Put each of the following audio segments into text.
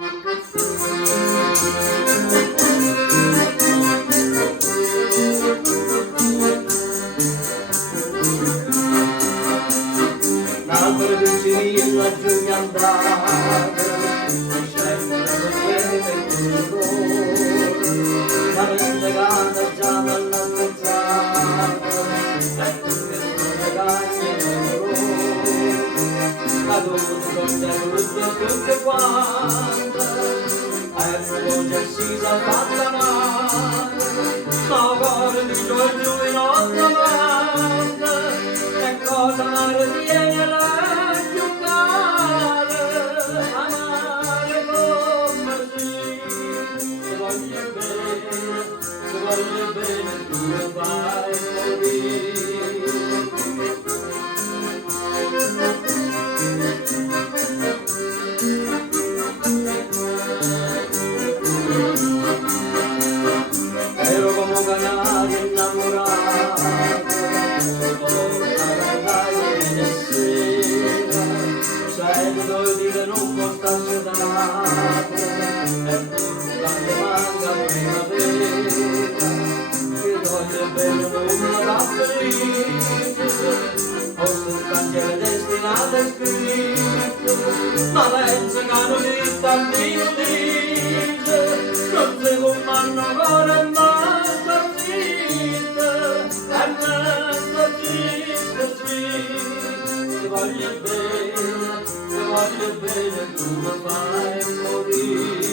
L'albero vicino laggiù mi andava, mi scendono bene il colore, ma non legata già dalla spezzata, e tu che sono cagne nel colore, ma tu con te tutte quante, e voce accesa fatta male, ma cuore di giorno in otto avanti, e cosa amare tiene la giocare, amare come sì, ti voglio bene, tu mi fai ero come un canale innamorato, sento dire non può star sedato, e pur quando manca primavera, che voglio bene nulla da felice, forse il cantiere destinato è scritto, ma penso che non mi bambino dice, non se un manno ancora e basta zitto, e basta zitto, sì, ti voglio bene, tu mi fai morire.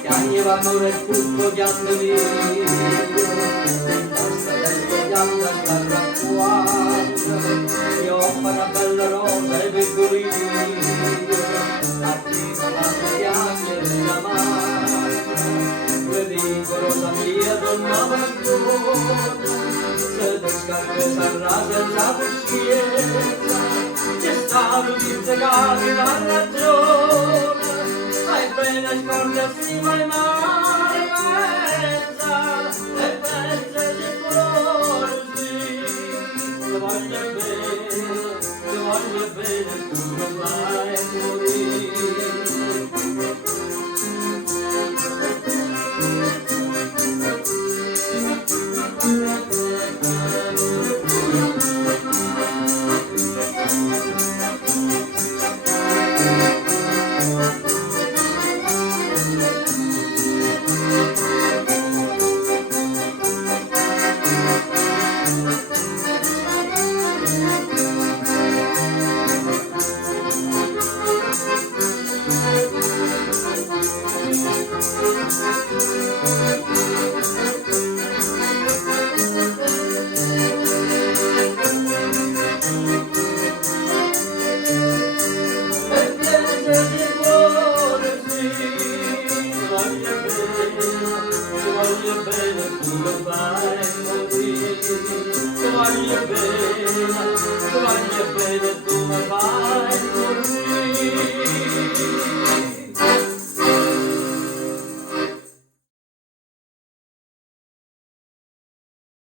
Piangeva amore tutto pianto mio, basta questo pianto sta raccuando, io ho una bella rosa e piccolina, attiva la piangere la mano, le dico rosa mia donna perdona, se te scarpe sarà senza coscienza, c'è stato di segare la ragione, hai bene scordersi mai male pensa, e pensa sicuro sì, ti voglio bene, tu mi fai morire. Voglio bene, tu mi fai